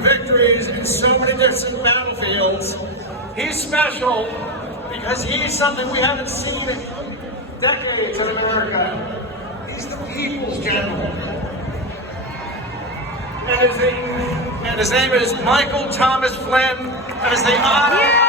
victories in so many different battlefields. He's special because he's something we haven't seen in decades in America. He's the people's general. And his name is Michael Thomas Flynn, and it's the honor. Yeah!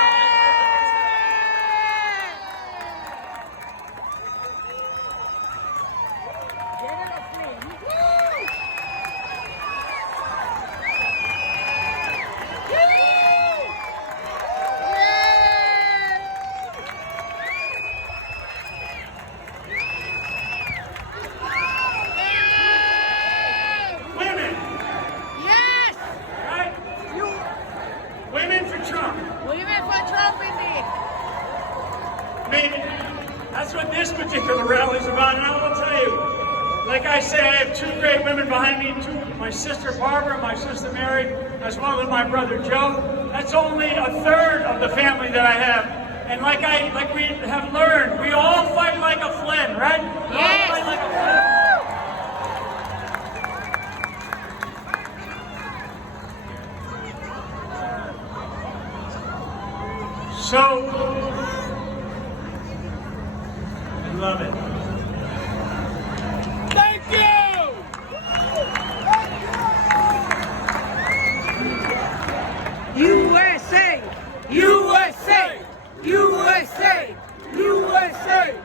That's what this particular rally is about, and I will tell you, like I say, I have two great women behind me, my sister Barbara, my sister Mary, as well as my brother Joe. That's only a third of the family that I have. And like we have learned, we all fight like a Flynn, right? We all fight like a Flynn. So, love it. Thank you! USA! USA! USA! USA!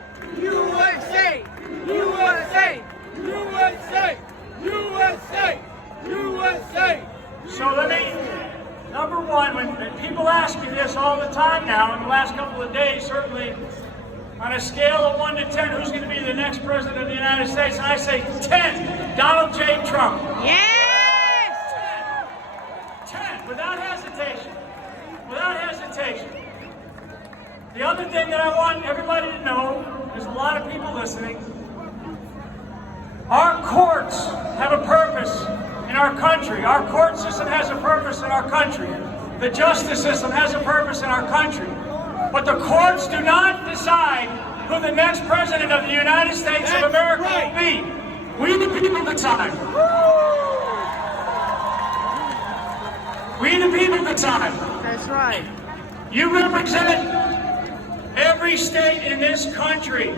USA! USA! USA! USA! USA! So let me, number one, when people ask me this all the time now, in the last couple of days, certainly, on a scale of 1 to 10, who's going to be the next president of the United States? And I say 10, Donald J. Trump. Yes! 10, without hesitation. Without hesitation. The other thing that I want everybody to know, there's a lot of people listening, our courts have a purpose in our country. Our court system has a purpose in our country. The justice system has a purpose in our country. But the courts do not decide who the next president of the United States of America will be. We the people decide. We the people decide. That's right. You represent every state in this country.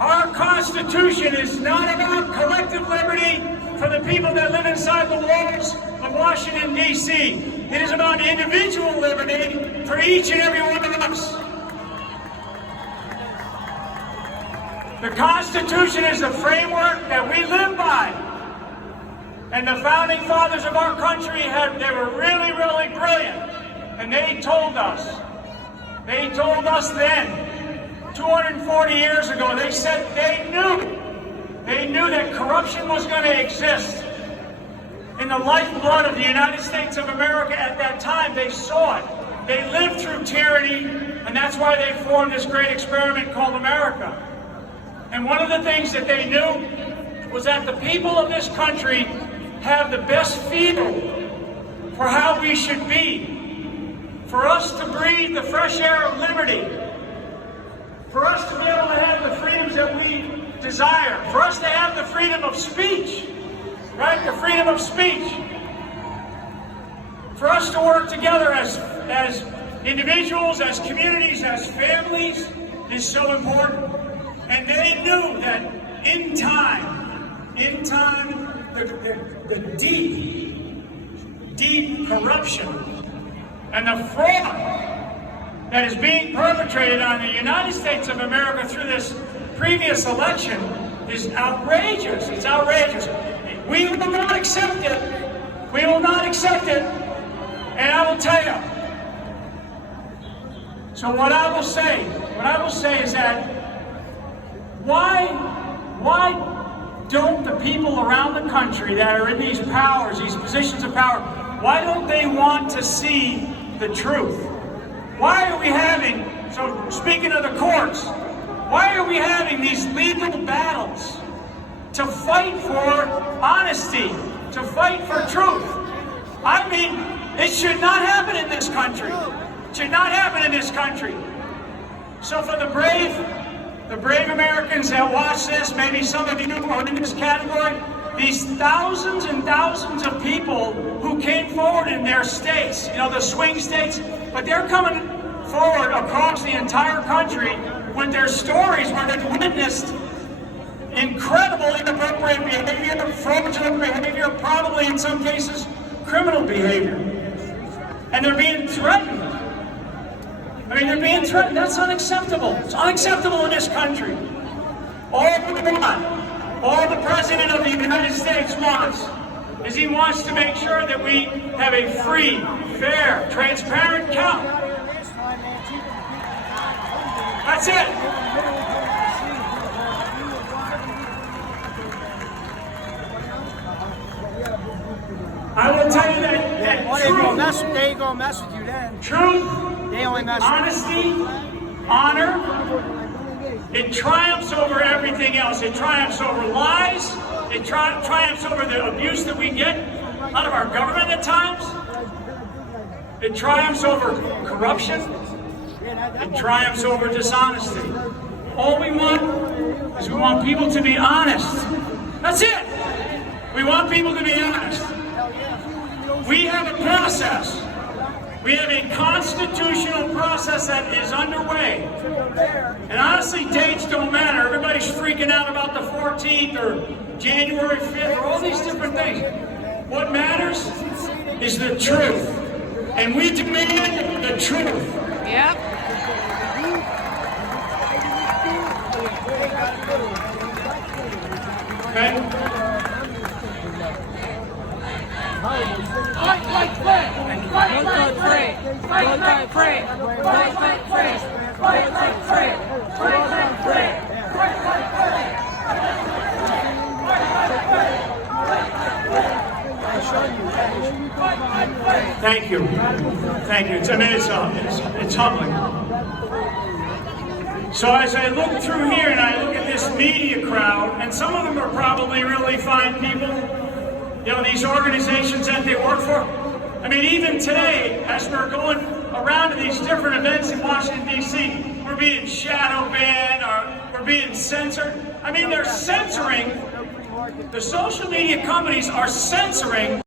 Our Constitution is not about collective liberty for the people that live inside the walls of Washington, D.C. It is about individual liberty for each and every one of us. The Constitution is the framework that we live by. And the founding fathers of our country, they were really, really brilliant. And they told us then, 240 years ago, they said they knew that corruption was going to exist. In the lifeblood of the United States of America at that time, they saw it. They lived through tyranny, and that's why they formed this great experiment called America. And one of the things that they knew was that the people of this country have the best feel for how we should be, for us to breathe the fresh air of liberty, for us to be able to have the freedoms that we desire, for us to have the freedom of speech, right? The freedom of speech. For us to work together as individuals, as communities, as families is so important. And they knew that in time, the deep corruption and the fraud that is being perpetrated on the United States of America through this previous election is outrageous. It's outrageous. We will not accept it. We will not accept it. And I will tell you. So what I will say is that why don't the people around the country that are in these powers, these positions of power, why don't they want to see the truth? Why are we having, so speaking of the courts, why are we having these legal battles to fight for honesty, to fight for truth? I mean, it should not happen in this country. It should not happen in this country. So for the brave Americans that watch this, maybe some of you are in this category, these thousands and thousands of people who came forward in their states, you know, the swing states, but they're coming forward across the entire country with their stories where they've witnessed incredible inappropriate behavior, fraudulent behavior, probably in some cases criminal behavior. And they're being threatened. I mean, they're being threatened. That's unacceptable. It's unacceptable in this country. All the President of the United States wants is he wants to make sure that we have a free, fair, transparent count. That's it. I will tell you that Well, they ain't gonna mess with you then. truth, They only mess with honesty, honor, it triumphs over everything else. It triumphs over lies. It triumphs over the abuse that we get out of our government at times. It triumphs over corruption. It triumphs over dishonesty. All we want is we want people to be honest. That's it. We want people to be honest. We have a process. We have a constitutional process that is underway. And honestly, dates don't matter. Everybody's freaking out about the 14th or January 5th or all these different things. What matters is the truth. And we demand the truth. Yep. Okay? Fight like Flynn! Fight like Flynn! Fight like Flynn! Fight like Flynn! Fight like Flynn! Fight like Flynn! Fight like Flynn! Thank you. Thank you. It's humbling. So as I look through here and I look at this media crowd, and some of them are probably really fine people, you know, these organizations that they work for. I mean, even today, as we're going around to these different events in Washington, D.C., we're being shadow banned or we're being censored. I mean, they're censoring, the social media companies are censoring